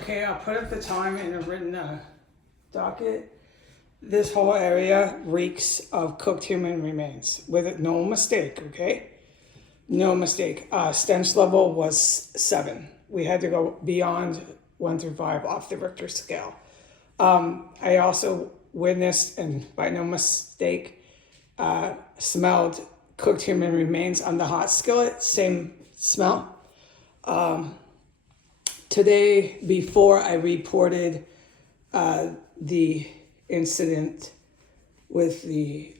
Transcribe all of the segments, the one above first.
Okay, I'll put up the time in a written docket. This whole area reeks of cooked human remains with it, no mistake, okay? No mistake. Stench level was 7. We had to go beyond 1 through 5 off the Richter scale. I also witnessed, and by no mistake, smelled cooked human remains on the hot skillet, same smell. Today, before I reported the incident with the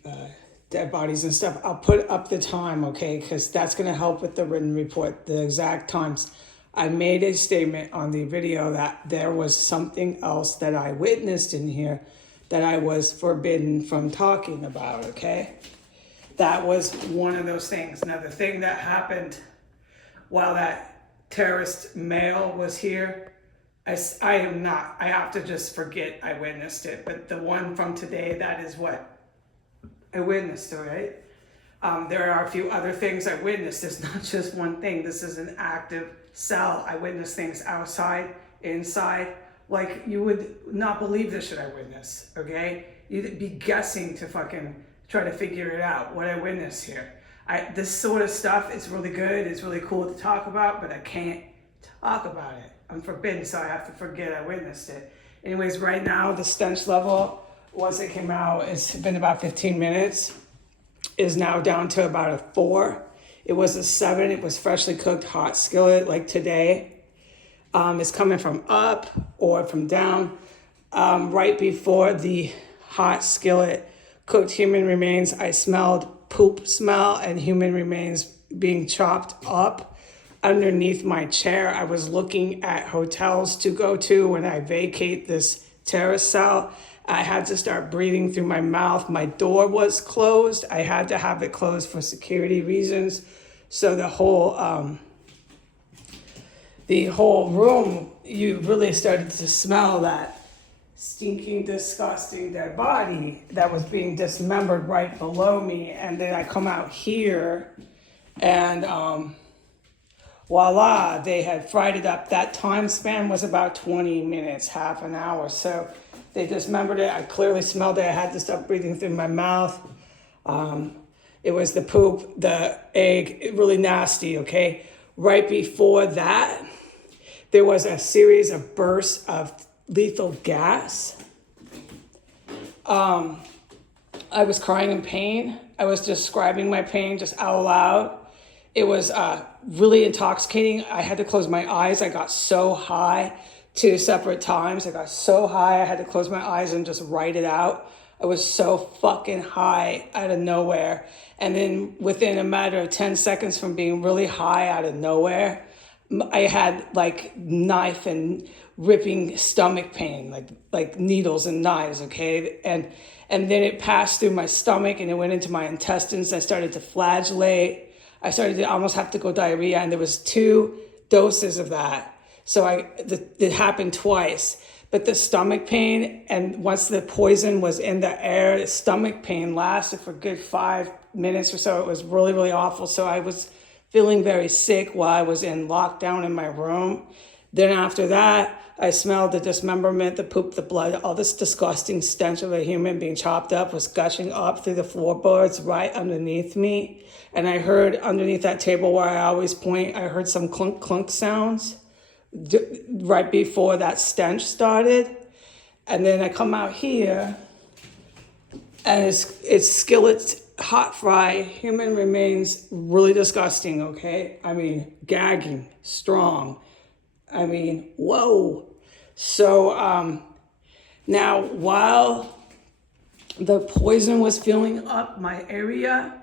dead bodies and stuff, I'll put up the time, okay? Because that's going to help with the written report, the exact times. I made a statement on the video that there was something else that I witnessed in here that I was forbidden from talking about, okay? That was one of those things. Now, the thing that happened while that terrorist male was here, I have to just forget I witnessed it. But the one from today, that is what I witnessed, all right? There are a few other things I witnessed. It's not just one thing. This is an active cell. I witnessed things outside, inside. Like, you would not believe the shit I witnessed, okay? You'd be guessing to fucking try to figure it out, what I witnessed here. This sort of stuff is really good. It's really cool to talk about, but I can't talk about it. I'm forbidden, so I have to forget I witnessed it. Anyways, right now, the stench level, once it came out, it's been about 15 minutes, is now down to about a 4. It was a 7. It was freshly cooked hot skillet like today. It's coming from up or from down. Right before the hot skillet cooked human remains, I smelled poop smell and human remains being chopped up underneath my chair. I was looking at hotels to go to when I vacate this terrace cell. I had to start breathing through my mouth. My door was closed. I had to have it closed for security reasons. So the whole room, you really started to smell that stinking, disgusting dead body that was being dismembered right below me. And then I come out here and voila, they had fried it up. That time span was about 20 minutes, half an hour. So they dismembered it. I clearly smelled it. I had to stop breathing through my mouth. It was the poop, the egg, really nasty, okay? Right before that, there was a series of bursts of lethal gas. I was crying in pain. I was describing my pain just out loud. It was really intoxicating. I had to close my eyes. I got so high 2 separate times. I got so high, I had to close my eyes and just write it out. I was so fucking high out of nowhere. And then within a matter of 10 seconds from being really high out of nowhere, I had like knife and ripping stomach pain, like needles and knives, okay? And then it passed through my stomach and it went into my intestines. I started to flagellate. I started to almost have to go diarrhea, and there was 2 doses of that. So it happened twice. But the stomach pain, and once the poison was in the air, the stomach pain lasted for a good 5 minutes or so. It was really, really awful. So I was feeling very sick while I was in lockdown in my room. Then after that, I smelled the dismemberment, the poop, the blood, all this disgusting stench of a human being chopped up was gushing up through the floorboards right underneath me. And I heard underneath that table where I always point, I heard some clunk, clunk sounds right before that stench started. And then I come out here and it's skillet hot fry human remains, really disgusting, okay? I mean, gagging, strong. I mean, whoa. So now while the poison was filling up my area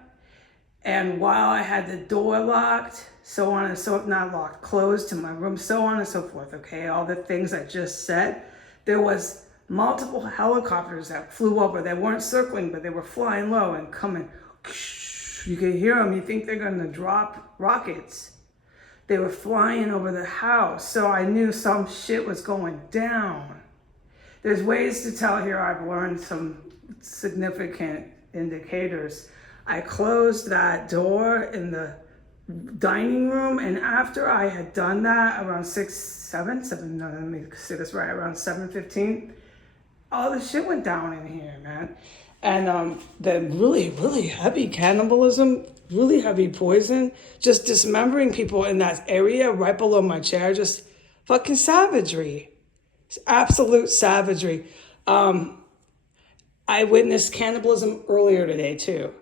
and while I had the door locked, so on and so, not locked, closed to my room, so on and so forth, okay? All the things I just said, there was multiple helicopters that flew over. They weren't circling, but they were flying low and coming. You could hear them. You think they're going to drop rockets. They were flying over the house, so I knew some shit was going down. There's ways to tell here. I've learned some significant indicators. I closed that door in the dining room, and after I had done that around 7, no, let me say this right, around 7:15, all the shit went down in here, man. And the really, really heavy cannibalism, really heavy poison, just dismembering people in that area right below my chair, just fucking savagery. It's absolute savagery. I witnessed cannibalism earlier today too.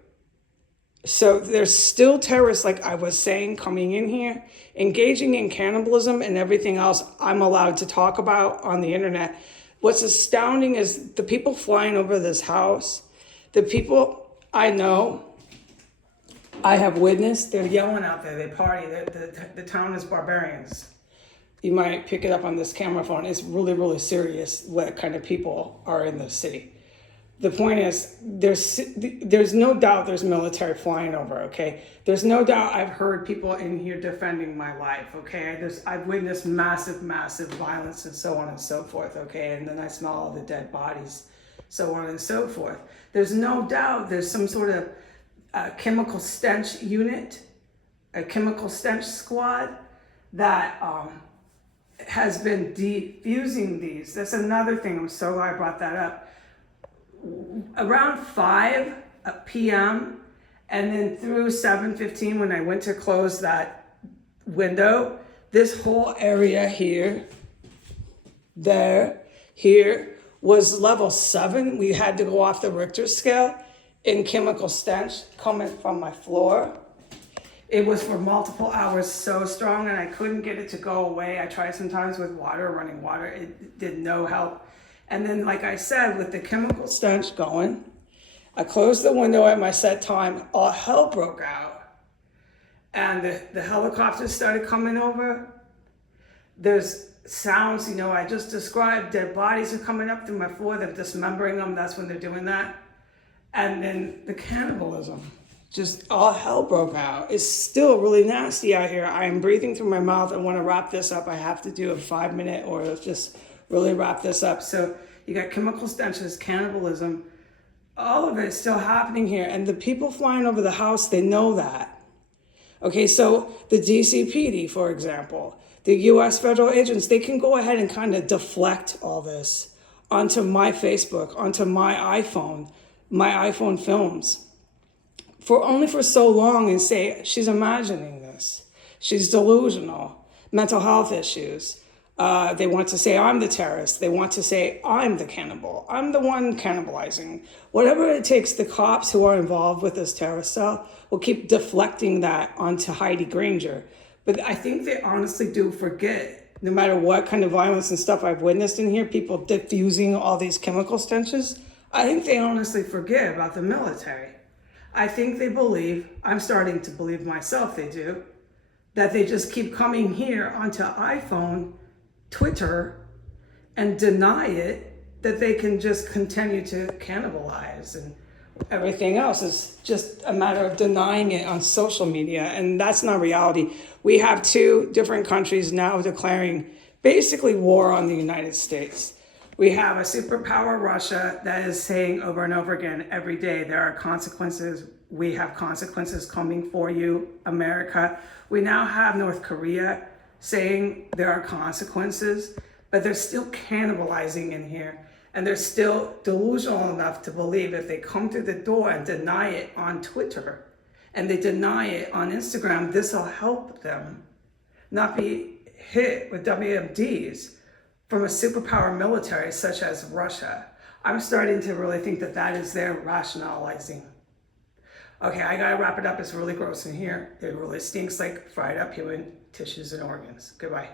So there's still terrorists, like I was saying, coming in here, engaging in cannibalism and everything else I'm allowed to talk about on the internet. What's astounding is the people flying over this house, the people I know, I have witnessed, they're yelling out there, they party, the town is barbarians. You might pick it up on this camera phone. It's really, really serious what kind of people are in the city. The point is, there's no doubt there's military flying over, okay? There's no doubt I've heard people in here defending my life, okay? I've witnessed massive, massive violence and so on and so forth, okay? And then I smell all the dead bodies, so on and so forth. There's no doubt there's some sort of chemical stench unit, a chemical stench squad that has been defusing these. That's another thing, I'm so glad I brought that up. Around 5 p.m. and then through 7:15 when I went to close that window, this whole area here, here was level 7. We had to go off the Richter scale in chemical stench coming from my floor. It was for multiple hours so strong and I couldn't get it to go away. I tried sometimes with water, running water. It did no help. And then, like I said, with the chemical stench going, I closed the window at my set time, all hell broke out. And the helicopters started coming over. There's sounds, I just described, dead bodies are coming up through my floor, they're dismembering them, that's when they're doing that. And then the cannibalism, just all hell broke out. It's still really nasty out here. I am breathing through my mouth. I want to wrap this up. I have to do a 5-minute or just really wrap this up. So you got chemical stenches, cannibalism, all of it is still happening here. And the people flying over the house, they know that. Okay, so the DCPD, for example, the US federal agents, they can go ahead and kind of deflect all this onto my Facebook, onto my iPhone films, only for so long and say, she's imagining this. She's delusional, mental health issues. They want to say I'm the terrorist. They want to say I'm the cannibal. I'm the one cannibalizing. Whatever it takes, the cops who are involved with this terrorist cell will keep deflecting that onto Heidi Granger. But I think they honestly do forget, no matter what kind of violence and stuff I've witnessed in here, people diffusing all these chemical stenches, I think they honestly forget about the military. I think they believe, I'm starting to believe myself they do, that they just keep coming here onto iPhone, Twitter, and deny it, that they can just continue to cannibalize, and everything else is just a matter of denying it on social media, and that's not reality. We have 2 different countries now declaring basically war on the United States. We have a superpower, Russia, that is saying over and over again every day, there are consequences. We have consequences coming for you, America. We now have North Korea saying there are consequences, but they're still cannibalizing in here. And they're still delusional enough to believe if they come through the door and deny it on Twitter and they deny it on Instagram, this will help them not be hit with WMDs from a superpower military such as Russia. I'm starting to really think that that is their rationalizing. Okay, I gotta wrap it up. It's really gross in here. It really stinks like fried up human tissues and organs. Goodbye.